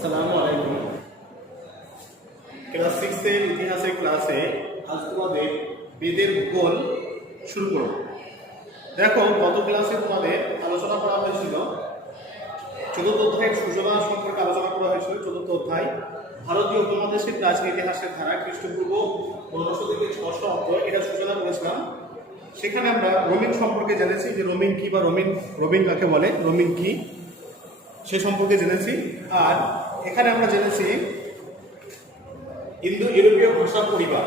আসসালামু আলাইকুম। ক্লাস 6 এর ইতিহাসের ক্লাসে আজ তোমাদের বেদের ভূগোল শুরু করব। দেখো, গত ক্লাসে তোমাদের আলোচনা করা হয়েছিল চতুর্থ অধ্যায়ের সূচনা সম্পর্কে আলোচনা করা হয়েছিল। চতুর্থ অধ্যায় ভারতীয় উপমহাদেশের প্রাচীন ইতিহাসের ধারা খ্রিস্টপূর্ব 1500 থেকে 600 অব্দ, এটা সূচনা করেছিলাম। সেখানে আমরা রোমিং সম্পর্কে জেনেছি যে রোমিং কি বা রোমিং কাকে বলে, রোমিং কি সে সম্পর্কে জেনেছি। আর এখানে আমরা জেনেছি ইন্দো ইউরোপীয় ভাষা পরিবার।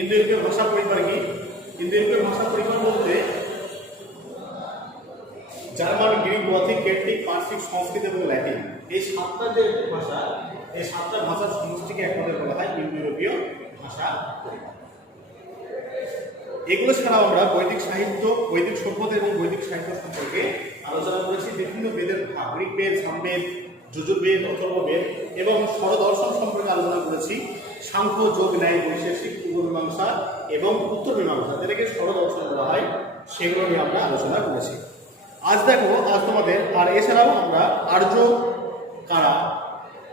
ইন্দো ইউরোপীয় ভাষা পরিবার কি? ইন্দো ইউরোপীয় ভাষা পরিবার বলতে জার্মান, গ্রিক, গথিক, কেল্টিক, পার্সিক, সংস্কৃত এবং ল্যাটিন, এই সাতটা যে ভাষা, এই সাতটা ভাষার সমষ্টিকে একমাত্র বলা হয় ইন্দো ইউরোপীয় ভাষা পরিবার। এগুলো ছাড়াও আমরা বৈদিক সাহিত্য, বৈদিক সভ্যতা এবং বৈদিক সাহিত্য সম্পর্কে আলোচনা করেছি। বিভিন্ন বেদের ভাগ, ঋগ্বেদ, সামবেদ, যজুর্বেদ, অথর্ববেদ এবং স্বরদর্শন সম্পর্কে আলোচনা করেছি। সাংখ্য, যোগ, ন্যায়, বৈশেষিক, পূর্ব মীমাংসা এবং উত্তর মীমাংসা, যেটাকে স্বরদর্শন বলা হয়, সেগুলো নিয়ে আমরা আলোচনা করেছি। আজ দেখো, আজ তোমাদের আর এছাড়াও আমরা আর্য কারা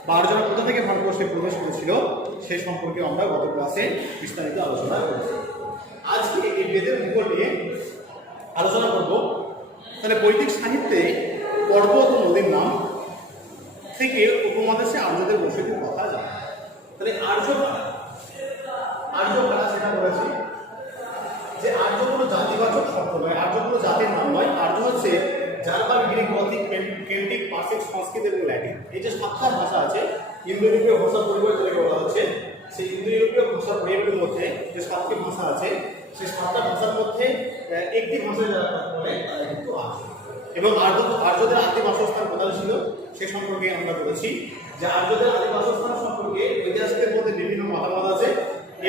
বা আর্যরা কোথা থেকে ভারতবর্ষে প্রবেশ করেছিল সেই সম্পর্কে আমরা গত ক্লাসে বিস্তারিত আলোচনা করেছি। আজকে এই বেদের ভূগোল নিয়ে আলোচনা করব। তাহলে বৈদিক সাহিত্যে পর্বত ও নদীর নাম থেকে উপমহাদেশে আর্যদের বসতির কথা জানা। তাহলে আর্য কারা সেটা বলেছি যে আর্য কোনো জাতিবাচক শব্দ নয়, আর্য কোনো জাতির নাম নয়। আর্য হচ্ছে জার্মান, গ্রিক, গথিক, কেল্টিক, পার্সিক, সংস্কৃত এবং ল্যাটিন, এই যে সাতটা ভাষা আছে ইন্দো ইউরোপীয় ভাষা পরিবার যেটাকে বলা হচ্ছে, সেই ইন্দো ইউরোপীয় ভাষা পরিবারের মধ্যে যে সাতটি ভাষা আছে, সেই সাতটা ভাষার মধ্যে একটি ভাষায় যারা বলে তারা কিন্তু আর্য। এবং আর্যদের আদি বাসস্থান কোথায় ছিল সে সম্পর্কে আমরা বলেছি যে আর্যদের আদি বাসস্থান সম্পর্কে ঐতিহাসিকদের মধ্যে বিভিন্ন মতামত আছে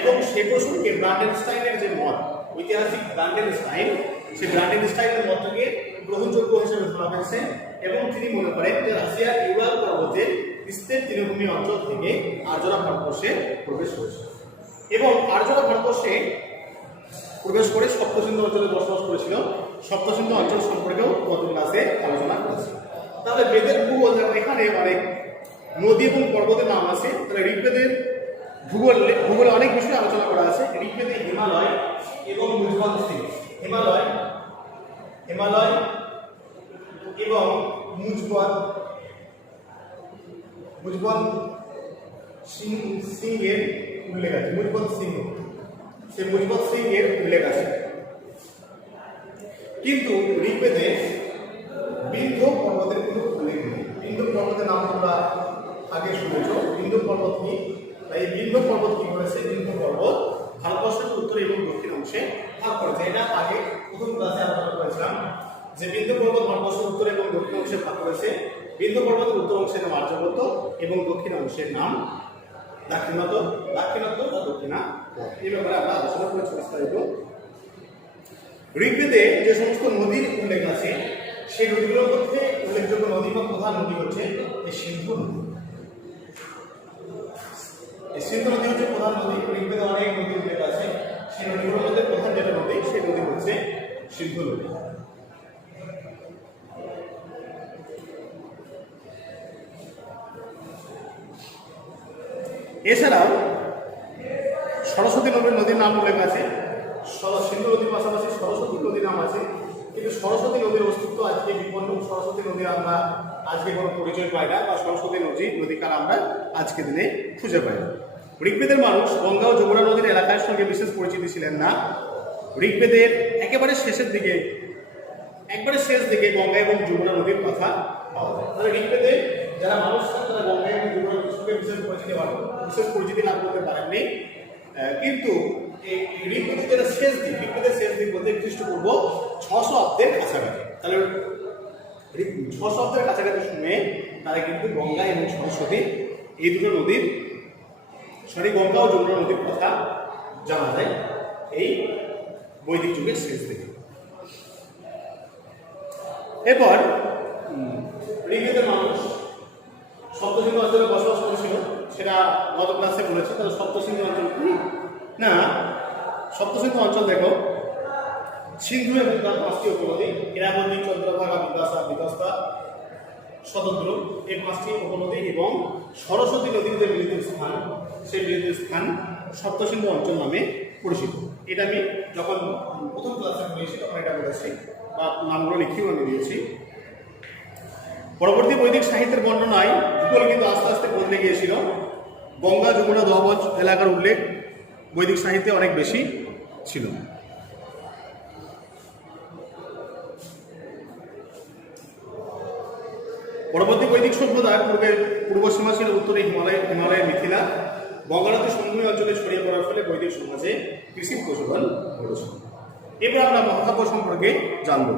এবং সে প্রসঙ্গে ব্রান্ডেনস্টাইনের যে মত, ঐতিহাসিক ব্রান্ডেনস্টাইন, সেই ব্রান্ডেনস্টাইনের মতকে গ্রহণযোগ্য হিসেবে ধরা হয়েছে এবং তিনি মনে করেন যে রাশিয়ার ইউরাল পর্বতের বিস্তীর্ণ তৃণভূমি অঞ্চল থেকে আর্যরা ভারতবর্ষে প্রবেশ করেছে এবং আর্যরা ভারতবর্ষে প্রবেশ করে সপ্তসিন্ধু অঞ্চলে বসবাস করেছিল। সপ্তসিন্ধু অঞ্চল সম্পর্কেও গত ক্লাসে আলোচনা করেছি। তাহলে বেদের ভূগোল, এখানে অনেক নদী এবং পর্বতের নাম আছে। তাহলে ঋগ্বেদের ভূগোলে অনেক বিষয়ে আলোচনা করা আছে। ঋগ্বেদে হিমালয় এবং মুজবন সিং, হিমালয় এবং মুজবন সিং এর উল্লেখ আছে। মুজবন সিং, সেই মুজবন সিং এর উল্লেখ আছে। কিন্তু ঋগ্বেদে বিন্ধ্য পর্বতের কোনো উল্লেখ নেই। বিন্ধ্য পর্বতের নাম তোমরা আগে শুনেছ। বিন্ধ্য পর্বত কি? তাই বিন্ধ্য পর্বত কি করেছে? বিন্ধ্য পর্বত ভারতবর্ষের উত্তর এবং দক্ষিণ অংশে ভাগ করেছে। এটা আগে প্রথম ক্লাসে আলোচনা করেছিলাম যে বিন্ধ্য পর্বত ভারতবর্ষের উত্তর এবং দক্ষিণ অংশে ভাগ করেছে। বিন্ধ্য পর্বতের উত্তর অংশের নাম আর্যভট্ট এবং দক্ষিণ অংশের নাম দাক্ষিণাত্য বা দক্ষিণাত্য। এই ব্যাপারে আমরা আলোচনা করেছি বিস্তারিত। ঋগ্বেদে যে সমস্ত নদীর উল্লেখ আছে সেই নদীগুলোর মধ্যে উল্লেখযোগ্য নদী বা প্রধান নদী হচ্ছে এই সিন্ধু নদী। এই সিন্ধু নদী হচ্ছে প্রধান নদী। ঋগ্বেদে অনেক নদীর উল্লেখ আছে, সেই নদীগুলোর মধ্যে প্রধান যেটা নদী সেই নদী হচ্ছে সিন্ধু নদী। এছাড়াও সরস্বতী নদীর নাম উল্লেখ আছে। সিন্ধু নদীর পাশাপাশি সরস্বতী নদীর নাম আছে, কিন্তু সরস্বতী নদীর অস্তিত্ব আজকে বিপন্ন। সরস্বতী নদীর আমরা আজকে কোনো পরিচয় পাই না, বা সরস্বতী নদীকার আমরা আজকে দিনে খুঁজে পাই না। ঋগ্বেদের মানুষ গঙ্গা ও যমুনা নদীর এলাকার সঙ্গে বিশেষ পরিচিতি ছিলেন না। ঋগ্বেদের একেবারে শেষ দিকে গঙ্গা এবং যমুনা নদীর কথা পাওয়া যায়। তাহলে ঋগ্বেদে যারা মানুষ তারা গঙ্গা এবং যমুনা নদীর সঙ্গে বিশেষ পরিচিতি লাভ করতে পারেননি। কিন্তু এই ঋগ্বেদের যেটা ঋগ্বেদের শেষ দিক বলতে খ্রিস্টপূর্ব 600 অব্দের কাছাকাছি। তাহলে 600 অব্দের কাছাকাছি সময়ে তারা কিন্তু গঙ্গা এবং সরস্বতী এই দুটো নদীর গঙ্গা ও যমুনা নদীর কথা জানা যায় এই বৈদিক যুগের শেষ দিকে। এরপর ঋগ্বেদের মানুষ সপ্তসিন্ধু অঞ্চলে বসবাস করেছিল, সেটা গত ক্লাসে বলেছে। তাহলে সপ্তসিন্ধু অঞ্চল কি না? সপ্তসিন্ধু অঞ্চল দেখো, সিন্ধু এবং তার 5টি উপনদী ইরাবতী, চন্দ্রভাগা, বিতস্তা শতদ্রু, এই 5টি উপনদী এবং সরস্বতী নদীর যে মিলিত স্থান, সেই মিলিত স্থান সপ্তসিন্ধু অঞ্চল নামে পরিচিত। এটা আমি যখন প্রথম ক্লাসে পড়িয়েছি তখন এটা বলেছি বা নামগুলো লিখেও আমি দিয়েছি। পরবর্তী বৈদিক সাহিত্যের বর্ণনায় ভূগোল কিন্তু আস্তে আস্তে বদলে গিয়েছিল। গঙ্গা, যমুনা, দোয়াব এলাকার উল্লেখ বৈদিক সাহিত্যে অনেক বেশি ছিল। পরবর্তী বৈদিক সভ্যতার পূর্ব সীমা ছিল উত্তরে হিমালয়ের মিথিলা। গঙ্গা নদী সমভূমি অঞ্চলে ছড়িয়ে পড়ার ফলে বৈদিক সমাজে কৃষির প্রচলন ঘটেছিল। এবার আমরা মহাকাব্য সম্পর্কে জানব।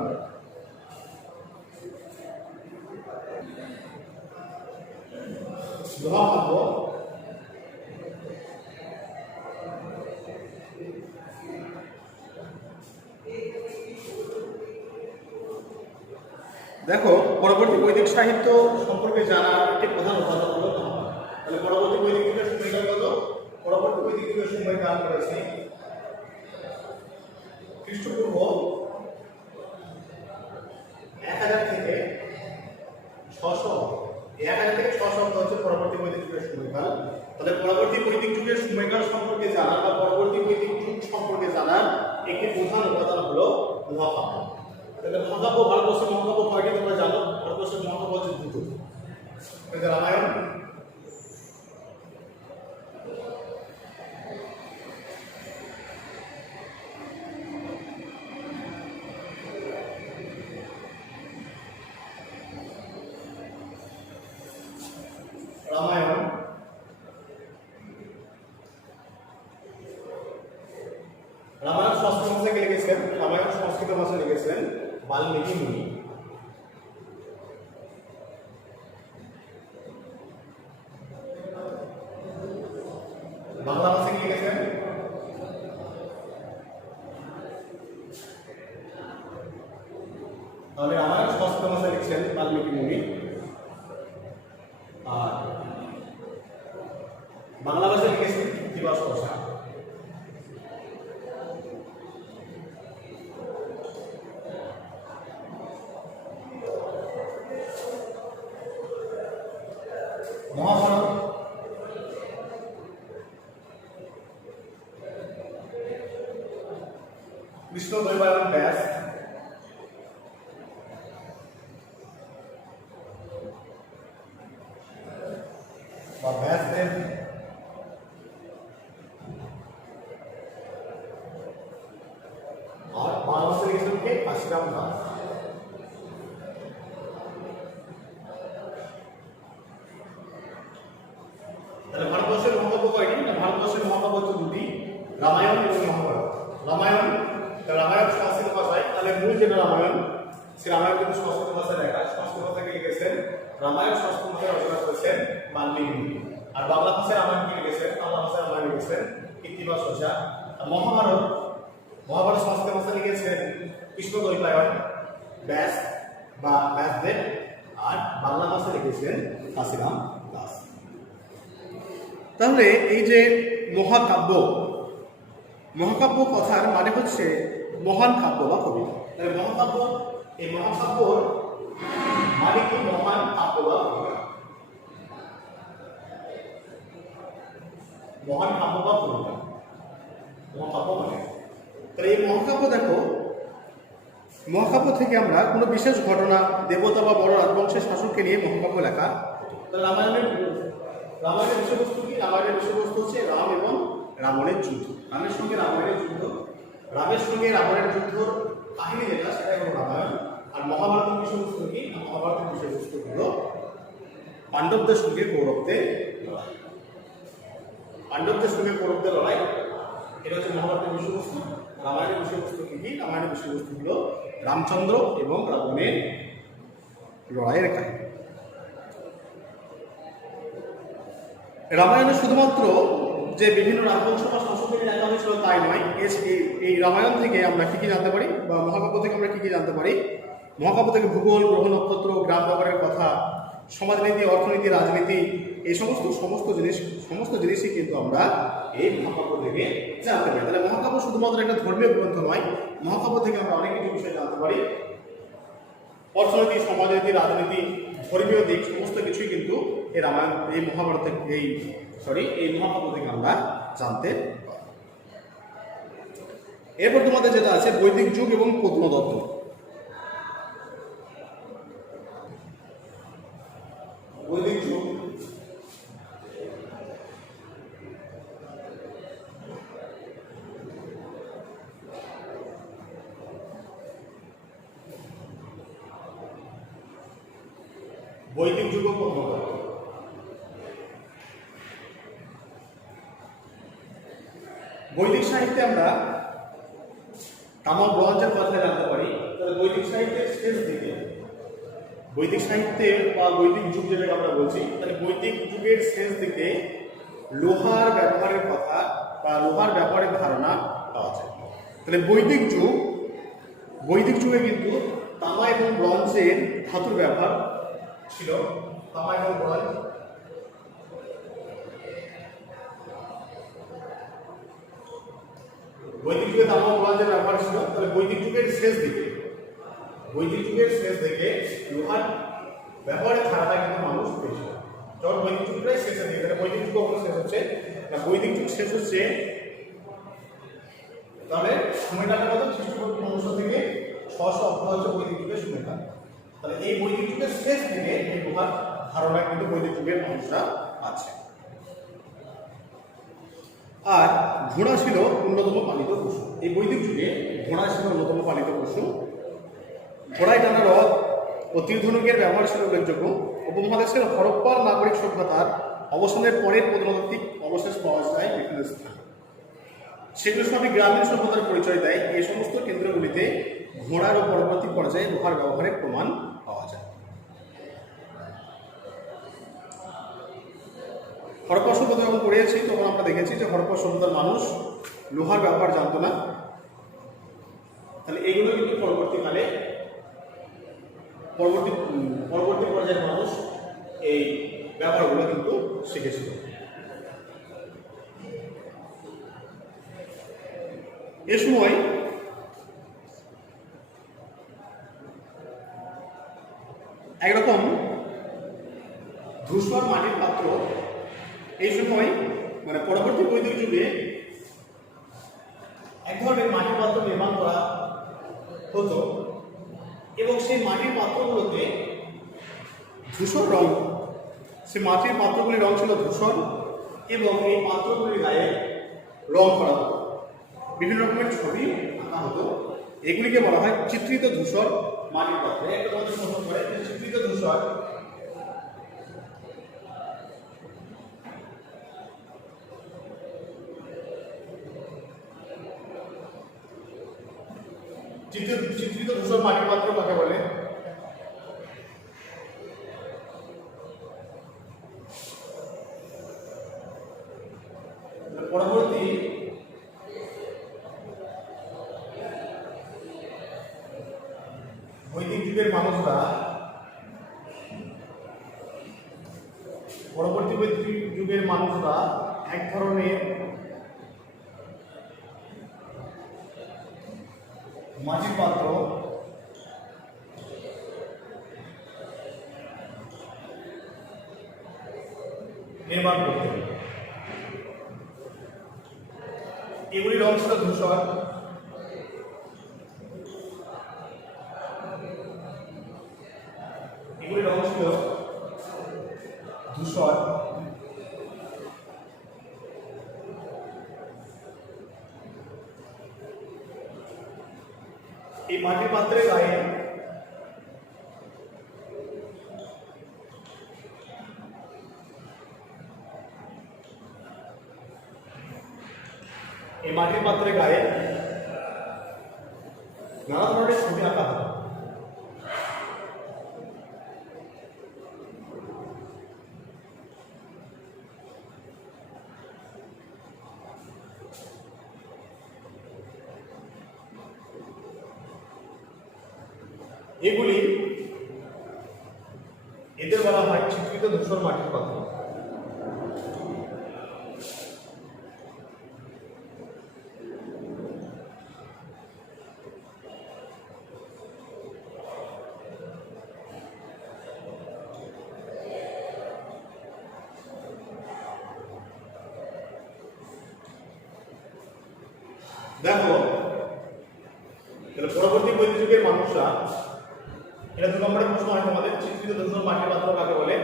মহাকাব্য দেখো, পরবর্তী বৈদিক সাহিত্য সম্পর্কে জানার একটি প্রধান উপাদান হলো মহাকাব্য। তাহলে পরবর্তী বৈদিক যুগের সময়কাল কত? পরবর্তী বৈদিক যুগের সময়কাল করেছে খ্রিস্টপূর্ব 1000 থেকে 600। 1000 থেকে 600 হচ্ছে পরবর্তী বৈদিক যুগের সময়কাল। তাহলে পরবর্তী বৈদিক যুগের সময়কাল সম্পর্কে জানা বা পরবর্তী বৈদিক যুগ সম্পর্কে জানার একটি প্রধান উপাদান হলো মহাকাব্য। তাহলে মহাকাব্য, ভারতবর্ষের মহাকাব্য কয়টি তোমরা জানো? ভারতবর্ষের মহাকাব্য হচ্ছে দুটো, রামায়ণ রামায়ণ রামায়ণ সংস্কৃত ভাষায় লিখেছেন, রামায়ণ সংস্কৃত ভাষায় লিখেছেন বাল্মীকি মুনি। বাংলা ভাষায় লিখেছেন তাহলে রামায়ণ সংস্কৃত ভাষায় লিখছেন বাল্মীকি মুনি, আর বাংলা ভাষায় লিখেছেন কৃত্তিবাস প্রসাদ। মহাভারত কৃষ্ণদ্বৈপায়ন ব্যাস, বা ব্যাসদেব, আর বাংলা ভাষায় লিখেছেন কে? কাশিরাম দাস। তাহলে ভারতবর্ষের মহাকাব্য কয়টি? ভারতবর্ষের মহাকাব্য হচ্ছে দুটি, রামায়ণ এবং মহাভারত। রামায়ণ সংস্কৃত ভাষায়, তাহলে মূল যেটা রামায়ণ, সে রামায়ণ কিন্তু সংস্কৃত ভাষায় লেখা, সংস্কৃত ভাষায় লিখেছেন রামায়ণ সংস্কৃত ভাষায় রচনা করেছেন বাল্মীকি মুনি। আর বাংলা ভাষায় রামায়ণ কি লিখেছেন? বাংলা ভাষায় রামায়ণ লিখেছেন কৃত্তিবাস প্রসাদ। আর মহাভারত সংস্কৃত ভাষায় লিখেছেন কৃষ্ণদ্বৈপায়ন ব্যাস বা ব্যাসদেব, আর বাংলা ভাষায় লিখেছেন কাশিরাম দাস। তাহলে এই যে মহাকাব্য কথার মানে হচ্ছে মহান কাব্য বা কবিতা। তাহলে মহাকাব্য, এই মহাকাব্যর মানে কি? মহান কাব্য বা কবিতা, মহান কাব্য বা কবিতা, মহাকাব্য মানে। তাহলে এই মহাকাব্য দেখো, মহাকাব্য থেকে আমরা কোনো বিশেষ ঘটনা, দেবতা বা বড় রাজবংশের শাসককে নিয়ে মহাকাব্য লেখা। তাহলে রামায়ণের বিষয়বস্তু কি? রামায়ণের বিষয়বস্তু হচ্ছে রাম এবং রাবণের যুদ্ধ, রামের সঙ্গে রাবণের যুদ্ধ, রামের সঙ্গে রাবণের যুদ্ধর কাহিনী যেটা, সেটাই হলো রামায়ণ। আর মহাভারতের বিষয়বস্তু কি? মহাভারতের বিষয়বস্তু হলো পাণ্ডবদের সঙ্গে কৌরবদের লড়াই। পাণ্ডবদের সঙ্গে কৌরবদের লড়াই, এটা হচ্ছে মহাভারতের বিষয়বস্তু। রামায়ণের বিষয়বস্তু কি? রামায়ণের বিষয়বস্তু হলো রামচন্দ্র এবং রাবণের লড়াইয়ের কাহিনী। রামায়ণে শুধুমাত্র যে বিভিন্ন রাজবংশ বা শাসকদের লেখা হয়েছিল তাই নয়, এই রামায়ণ থেকে আমরা কি কি জানতে পারি বা মহাকাব্য থেকে আমরা কি কি জানতে পারি? মহাকাব্য থেকে ভূগোল, গ্রহ নক্ষত্র, গ্রাম ব্যবহারের কথা, সমাজনীতি, অর্থনীতি, রাজনীতি, এই সমস্ত জিনিসই কিন্তু আমরা এই মহাকাব্য থেকে জানতে পারি। তাহলে মহাকাব্য শুধুমাত্র একটা ধর্মীয় গ্রন্থ নয়, মহাকাব্য থেকে আমরা অনেক কিছু বিষয় জানতে পারি। অর্থনীতি, সমাজনীতি, রাজনীতি, ধর্মীয় দিক সমস্ত কিছুই কিন্তু এই রামায়ণ এই মহাভারত এই মহাকাব্য থেকে আমরা জানতে পারি। এরপর তোমাদের যেটা আছে বৈদিক যুগ এবং প্রত্নতত্ত্ব। বৈদিক যুগ বৈদিক যুগ ও প্রত্নতত্ত্ব। বৈদিক সাহিত্যে আমরা তামা ব্রঞ্জের কথা জানতে পারি। তাহলে বৈদিক সাহিত্যের শেষ দিকে বৈদিক সাহিত্যে বা বৈদিক যুগ যেটাকে আমরা বলছি, তাহলে বৈদিক যুগের শেষ দিকে লোহার ব্যবহারের কথা বা লোহার ব্যবহারের ধারণা পাওয়া যায়। তাহলে বৈদিক যুগে কিন্তু তামা এবং ব্রঞ্জের ধাতুর ব্যবহার ছিল। তামা এবং ব্রঞ্জ বৈদিক যুগে তামা ও ব্রঞ্জের ব্যবহার ছিল। তাহলে বৈদিক যুগের শেষ দিকে লোহার ব্যবহারের ধারাটা কিন্তু মানুষ পেয়েছিল। যখন বৈদিক যুগটাই শেষের দিকে, তাহলে বৈদিক যুগ কখন শেষ হচ্ছে না, বৈদিক যুগ শেষ হচ্ছে তাহলে সময়কালটা কত, খ্রিস্টপূর্ব 1500 থেকে 600 অব্দ হচ্ছে বৈদিক যুগের সময়কাল। তাহলে এই বৈদিক যুগের শেষ দিকে এই লোহার ধারণা কিন্তু বৈদিক যুগের মানুষরা আছে। আর ঘোড়া ছিল অন্যতম পালিত পশু। এই বৈদিক যুগে ঘোড়া ছিল অন্যতম পালিত পশু। ঘোড়ায় টানা রথ ও তীরধনুকের ব্যবহার ছিল উল্লেখযোগ্য। উপমহাদেশের হরপ্পার নাগরিক সভ্যতার অবসানের পরের প্রত্নতাত্ত্বিক অবশেষ পাওয়া যায় বিভিন্ন স্থানে। সেগুলো সবই গ্রামীণ সভ্যতার পরিচয় দেয়। এই সমস্ত কেন্দ্রগুলিতে ঘোড়ার ও পরবর্তী পর্যায়ে লোহার ব্যবহারের প্রমাণ পাওয়া যায়। হরপ্পা সভ্যতা যখন পড়িয়েছি তখন আমরা দেখেছি যে হরপ্পা সভ্যতার মানুষ লোহার ব্যবহার জানতো না। তাহলে এইগুলো কিন্তু পরবর্তী পর্যায়ের মানুষ এই ব্যবহারগুলো কিন্তু শিখেছিল। এ সময় একরকম ধূসর মাটির পাত্র, এই সময় মানে পরবর্তী বৈদিক যুগে এক ধরনের মাটির পাত্র নির্মাণ করা হতো এবং সেই মাটির পাত্রগুলোতে ধূসর রং, সেই মাটির পাত্রগুলির রং ছিল ধূসর এবং এই পাত্রগুলির গায়ে রং করা হতো, বিভিন্ন রকমের ছবি আঁকা হতো। এগুলিকে বলা হয় চিত্রিত ধূসর মাটির পাত্র। একটা তোমাদের প্রশ্ন করে চিত্রিত ধূসর চিত্রিত ধূসর মাটির পাত্র কাকে বলে? পরবর্তী বৈদিক যুগের মানুষরা এক ধরনের মাটির পাত্র নির্মাণ করতে। এগুলির রং ছিল ধূসর। এগুলির রং ছিল ধূসর। এই মাটির পাত্রের গায়ে নানা ধরনের ছবি আঁকা হতো। এদের বলা হয় চিত্রিত ধূসর মাটির পাত্র। দেখো তাহলে পরবর্তী বৈদিক যুগের মানুষরা, এটা 2 নম্বরের প্রশ্ন হয় তোমাদের, চিত্রিত ধূসর মাটির পাত্র কাকে বলে?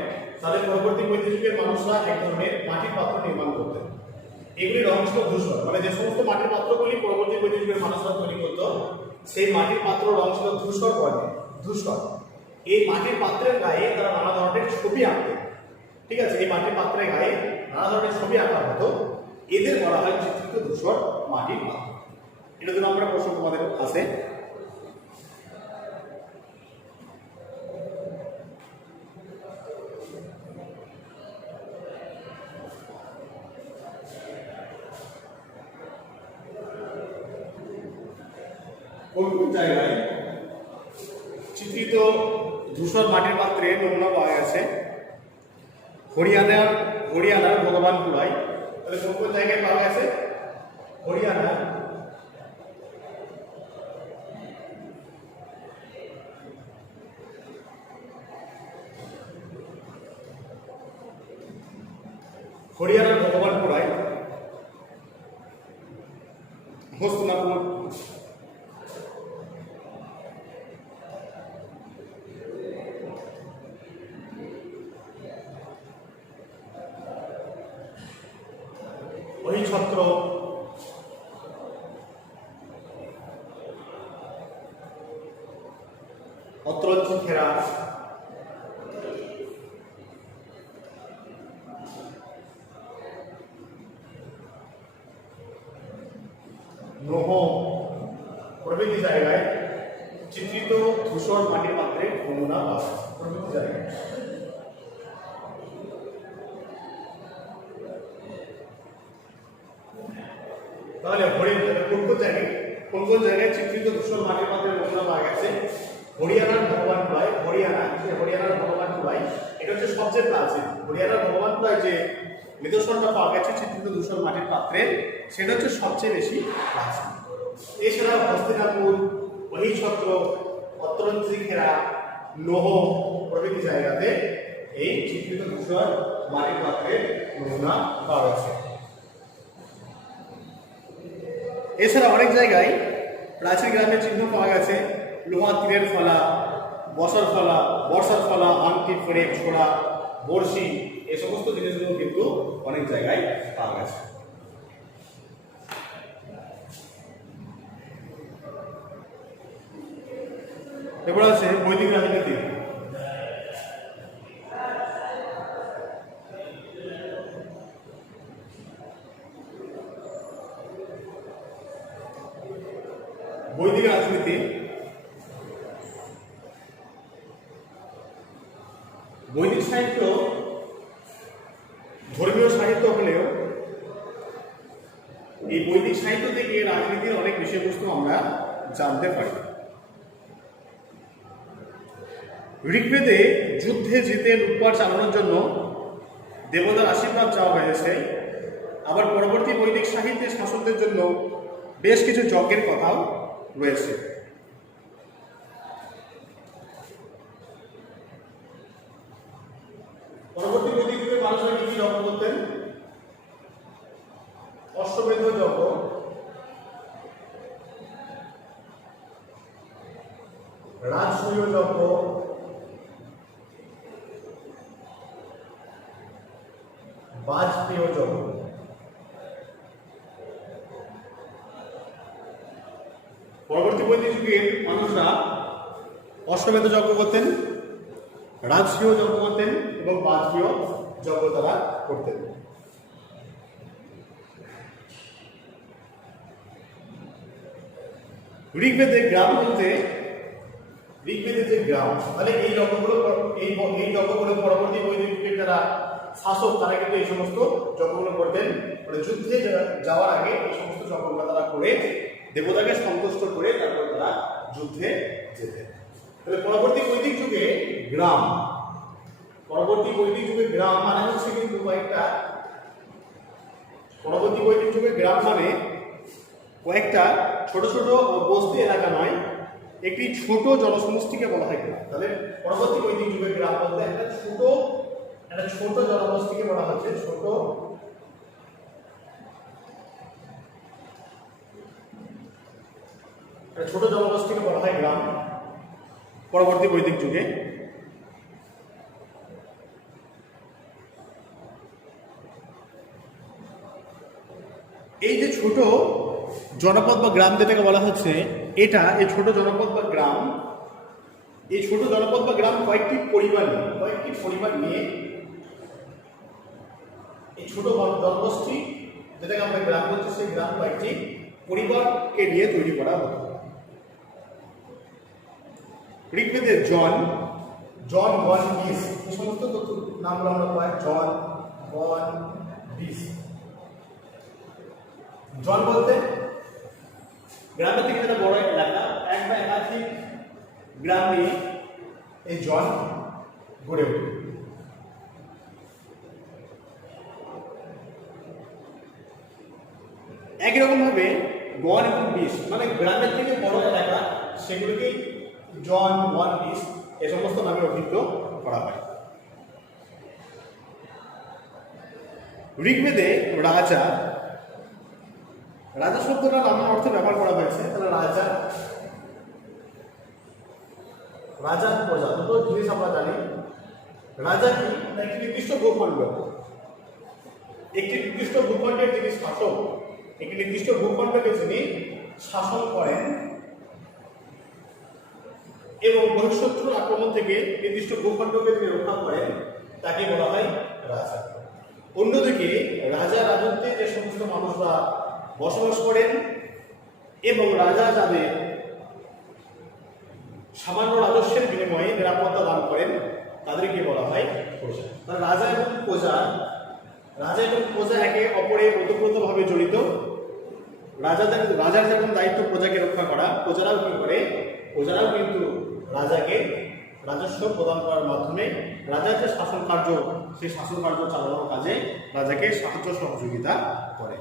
তাদের পরবর্তী বৈদিক যুগের মানুষরা এক ধরনের মাটির পাত্র নির্মাণ করতেন। এগুলির রং ছিল ধূসর, মানে যে সমস্ত মাটির পাত্রগুলি পরবর্তী বৈদিক যুগের মানুষরা তৈরি করতো সেই মাটির পাত্র রং ছিল ধূসর বর্ণের, ধূসর। এই মাটির পাত্রের গায়ে তারা নানা ধরনের ছবি আঁকতেন। ঠিক আছে, এই মাটির পাত্রের গায়ে নানা ধরনের ছবি আঁকা হতো, এদের বলা হয় চিত্রিত ধূসর মাটির পাত্র। এটা 2 নম্বরের প্রশ্ন তোমাদের আছে। কোন কোন জায়গায় চিত্রিত ধূসর মাটির পাত্রে নমুনা পাওয়া গেছে? হরিয়ানার ভগবানপুরায়। তাহলে কোন কোন জায়গায় পাওয়া গেছে? হরিয়ানার ভগবানপুরায়, হস্তিনাপুর, ছত্র, অত্রঞ্চি খেরা, নহ প্রভৃতি জায়গায় চিত্রিত ধূসর মাটির পাত্রে নমুনা পাওয়া যায়। প্রভৃতি জায়গায় তাহলে কোন কোন জায়গায় চিত্রিত ধূসর মাটির পাত্রের নমুনা পাওয়া গেছে? হরিয়ানার ভগবানপুরায়। হরিয়ানার ভগবানপুরায়, এটা হচ্ছে সবচেয়ে প্রাচীন। হরিয়ানার ভগবানপুরায় যে নিদর্শনটা পাওয়া গেছে চিত্রিত ধূসর মাটির পাত্রের, সেটা হচ্ছে সবচেয়ে বেশি প্রাচীন। এছাড়া হস্তিনাপুর, ছত্র, অত্রঞ্চি খেরা, লোহ প্রভৃতি জায়গাতে এই চিত্রিত ধূসর মাটির পাত্রের নমুনা পাওয়া গেছে। এছাড়া অনেক জায়গায় প্রাচীন গ্রামের চিহ্ন পাওয়া গেছে। লোহা তীরের ফলা, বর্ষার ফলা, আংটি, ফড়ে, ছোড়া, বড়শি, এই সমস্ত জিনিসগুলো কিন্তু অনেক জায়গায় পাওয়া গেছে। এবার আছে বৈদিক রাজনীতি। বৈদিক রাজনীতি বৈদিক সাহিত্য ধর্মীয় সাহিত্য হলেও এই বৈদিক সাহিত্য থেকে রাজনীতির অনেক বিষয়বস্তু আমরা জানতে পারি। ঋগ্বেদে যুদ্ধে জিতে লুটপাট চালানোর জন্য দেবতার আশীর্বাদ চাওয়া হয়েছে। আবার পরবর্তী বৈদিক সাহিত্যে শাসকদের জন্য বেশ কিছু যজ্ঞের কথাও রয়েছে। পরবর্তী বৈদিক যুগে মানুষরা কি যজ্ঞ করতেন? অশ্বমেধ যজ্ঞ, রাজসূয় যজ্ঞ, বাজপেয় যজ্ঞ। পরবর্তী বৈদিক যুগের মানুষরা অশ্বমেধ যজ্ঞ করতেন, রাজসূয় যজ্ঞ করতেন এবং বাজপেয় যজ্ঞ তারা করতেন। ঋগ্বেদে গ্রাম বলতে ঋগ্বেদের যে গ্রাম, তাহলে এই যজ্ঞগুলো পরবর্তী বৈদিক যুগের যারা শাসক তারা কিন্তু এই সমস্ত যজ্ঞগুলো করতেন। মানে যুদ্ধে যাওয়ার আগে এই সমস্ত যজ্ঞগুলো তারা করে দেবতাকে সন্তুষ্ট করে তারপর তারা যুদ্ধে যেতেন। তাহলে পরবর্তী বৈদিক যুগে গ্রাম মানে হচ্ছে কিন্তু কয়েকটা ছোট ছোট বস্তি এলাকা নয়, একটি ছোট জনসমষ্টিকে বলা হয় গ্রাম। তাহলে পরবর্তী বৈদিক যুগে গ্রাম বলতে একটা ছোট জনসমষ্টিকে বলা হচ্ছে ছোট ছোট জনগোষ্ঠীকে বলা হয় গ্রাম পরবর্তী বৈদিক যুগে। এই যে ছোট জনপদ বা গ্রাম যেটাকে বলা হচ্ছে, এই ছোট জনপদ বা গ্রাম, এই ছোট জনপদ বা গ্রাম কয়েকটি পরিবার নিয়ে এই ছোট জনগোষ্ঠী যেটাকে আমরা গ্রাম বলছি, সেই গ্রাম কয়েকটি পরিবারকে নিয়ে তৈরি করা হতো। ঋগ্বেদের জন, বন, বিষ, এই সমস্ত নামগুলো আমরা পাই। জন, বন, বিষ। জন বলতে গ্রামের থেকে একটা বড় এলাকা, এক বা একাধিক গ্রাম নিয়ে এই জন গড়ে ওঠে। একই রকম ভাবে বন এবং বিষ মানে গ্রামের থেকে বড় এলাকা, সেগুলিকে জন, বন, বিষ এই সমস্ত নামে অভিহিত করা হয়। ঋগ্বেদে রাজা শব্দটা নানা অর্থে ব্যবহার করা হয়েছে। তাহলে রাজার প্রজা, দুটো জিনিস আমরা জানি। রাজা কি, একটি নির্দিষ্ট ভূখণ্ড, যিনি শাসক, একটি নির্দিষ্ট ভূখণ্ডকে যিনি শাসন করেন এবং বহিঃশত্রুর আক্রমণ থেকে নির্দিষ্ট ভূখণ্ডকে তিনি রক্ষা করেন, তাকে বলা হয় রাজা। অন্যদিকে রাজা রাজত্বে যে সমস্ত মানুষরা বসবাস করেন এবং রাজা যাদের সামান্য রাজস্বের বিনিময়ে নিরাপত্তা দান করেন, তাদেরকে বলা হয় প্রজা। তাহলে রাজা এবং প্রজা একে অপরে ওতপ্রোতভাবে জড়িত। রাজার যেমন দায়িত্ব প্রজাকে রক্ষা করা, প্রজারাও কি করে, প্রজারাও কিন্তু রাজাকে রাজস্ব প্রদান করার মাধ্যমে রাজার যে শাসন কার্য, সেই শাসন কার্য চালানোর কাজে রাজাকে সাহায্য সহযোগিতা করে।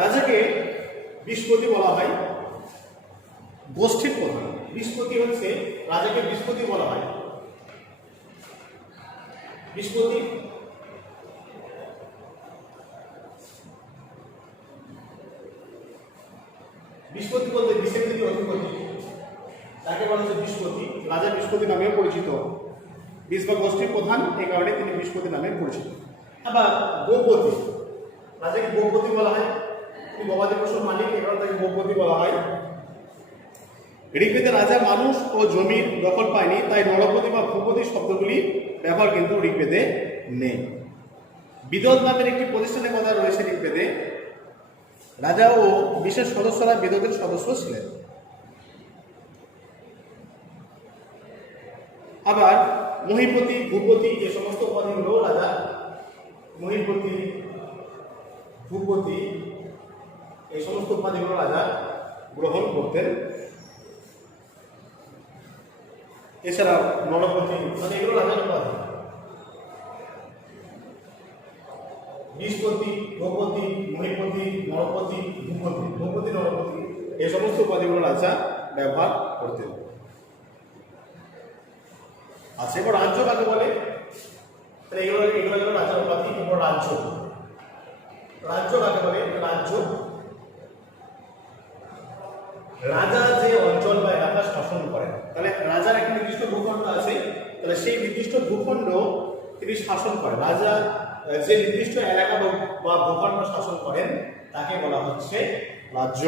রাজাকে বৃহস্পতি বলা হয়, গোষ্ঠীর প্রধান। বৃহস্পতি হচ্ছে রাজাকে বৃহস্পতি বলা হয়। বৃহস্পতি বলতে বিষের যিনি অধিপতি, তাকে বলা হচ্ছে বৃহস্পতি। রাজা বৃহস্পতি নামেও পরিচিত। বিষ বা গোষ্ঠীর প্রধান, এই কারণে তিনি বৃহস্পতি নামে পরিচিত। আবার গোপতি, রাজাকে গোপতি বলা হয়। তিনি গবাদি পশুর মালিক, এই কারণে তাকে গোপতি বলা হয়। ঋগ্বেদে রাজা মানুষ ও জমির দখল পায়নি, তাই নরপতি বা ভূপতি শব্দগুলি ব্যবহার কিন্তু ঋগ্বেদে নেই। বিদোধ নামের একটি প্রতিষ্ঠানের কথা রয়েছে ঋগ্বেদে। রাজা ও বিশেষ সদস্যরা বিদোধের সদস্য ছিলেন। আবার মহিপতি, ভূপতি এই সমস্ত উপাধিগুলো রাজা, মহিপতি, ভূপতি এই সমস্ত উপাধিগুলো রাজা গ্রহণ করতেন। এছাড়া নরপতি, মানে এগুলো রাজার উপাধি। বৃহস্পতি, ভূপতি, মহিপতি, নরপতি, ভূপতি, নরপতি এই সমস্ত উপাধিগুলো রাজা ব্যবহার করতেন। আচ্ছা, এবার রাজ্য কাকে বলে? এগুলো রাজার উপাধি। এবার রাজ্য কাকে বলে? রাজা যে অঞ্চল বা এলাকা শাসন করেন, তাহলে রাজার একটা নির্দিষ্ট ভূখণ্ড আছে, তাহলে সেই নির্দিষ্ট ভূখণ্ড তিনি শাসন করেন। রাজা যে নির্দিষ্ট এলাকা বা ভূখণ্ড শাসন করেন, তাকে বলা হচ্ছে রাজ্য।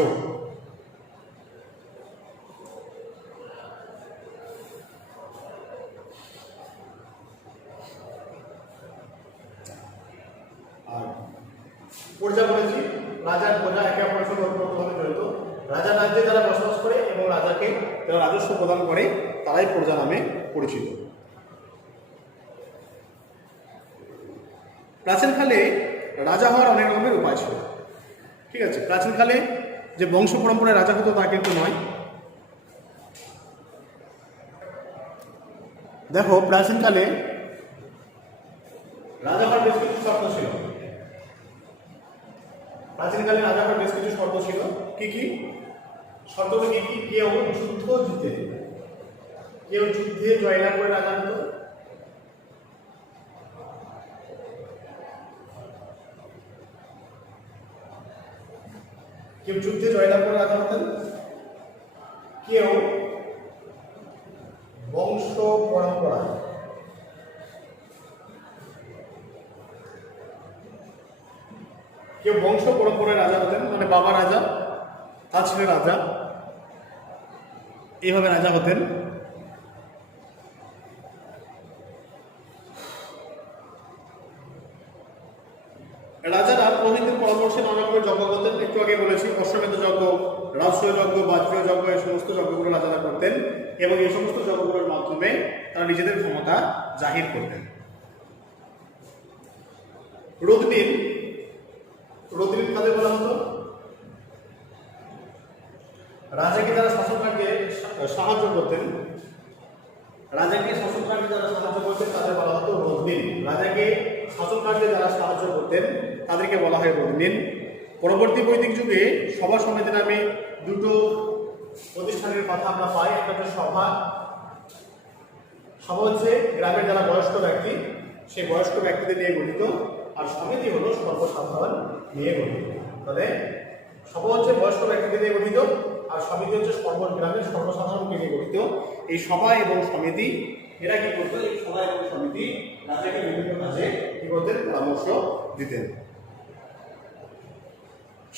আর প্রজা বলেছি, রাজার প্রজা একে অপরের সঙ্গে ওতপ্রোতভাবে জড়িত। রাজার রাজ্যে যারা বসবাস করে এবং রাজাকে যারা রাজস্ব প্রদান করে, তারাই প্রজা নামে পরিচিত। প্রাচীনকালে রাজা হওয়ার অনেক রকমের উপায় ছিল। ঠিক আছে, প্রাচীনকালে যে বংশ পরম্পরায় রাজা হতো তা কিন্তু নয়। দেখো, প্রাচীনকালে রাজা হওয়ার বেশ কিছু শর্ত ছিল। কি কি শর্তগুলো? কি? কেউ যুদ্ধে জয়লাভ করে রাজা হতো। কেউ যুদ্ধে জয়লাভ করে রাজা হতেন, কেউ বংশ পরম্পরায়, কেউ বংশ পরম্পরায় রাজা হতেন, মানে বাবা রাজা তার ছেলে রাজা, এইভাবে রাজা হতেন। রাজারা পুরোহিতের পরামর্শে নানা করে যজ্ঞ করতেন, একটু আগে বলেছি অশ্বমেধ যজ্ঞ, রাজসূয় যজ্ঞ, বাজপেয়ী যজ্ঞ, এই সমস্ত যজ্ঞগুলো রাজারা করতেন এবং এই সমস্ত যজ্ঞগুলোর মাধ্যমে তারা নিজেদের ক্ষমতা জাহির করতেন। রোদনীল, রোদনীল কাদের বলা হতো? রাজাকে যারা শাসন কার্যে সাহায্য করতেন, রাজাকে শাসন কার্যে যারা সাহায্য করতেন তাদের বলা হতো রোদনীল। রাজাকে শাসন কার্যে যারা সাহায্য করতেন তাদেরকে বলা হয় রোদনীল। পরবর্তী বৈদিক যুগে সভা সমিতি নামে দুটো প্রতিষ্ঠানের কথা আমরা পাই। একটা হচ্ছে সভা, সভা হচ্ছে গ্রামের যারা বয়স্ক ব্যক্তি সেই বয়স্ক ব্যক্তিদের নিয়ে গঠিত, আর সমিতি হলো সর্বসাধারণ নিয়ে গঠিত। তাহলে সভা হচ্ছে বয়স্ক ব্যক্তিদের নিয়ে গঠিত আর সমিতি হচ্ছে গ্রামের সর্বসাধারণকে নিয়ে গঠিত। এই সভা এবং সমিতি এরা কি করতো? এই সভা এবং সমিতি রাজাকে বিভিন্ন কাজে কি করতেন? পরামর্শ দিতেন।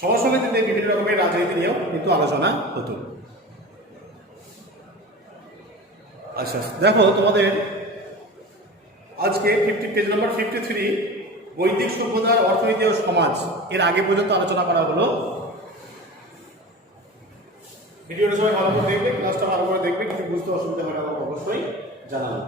সভা সমিতিতে বিভিন্ন রকমের রাজনীতি নিয়েও কিন্তু আলোচনা হতো। আচ্ছা দেখো, তোমাদের আজকে পেজ নাম্বার 53 বৈদিক সভ্যতার অর্থনীতি ও সমাজ এর আগে পর্যন্ত আলোচনা করা হলো। ভিডিওটা সবাই ভালো করে দেখবে, ক্লাসটা ভালো করে দেখবে, কিছু বুঝতে অসুবিধা হলে আমাকে অবশ্যই জানাবে।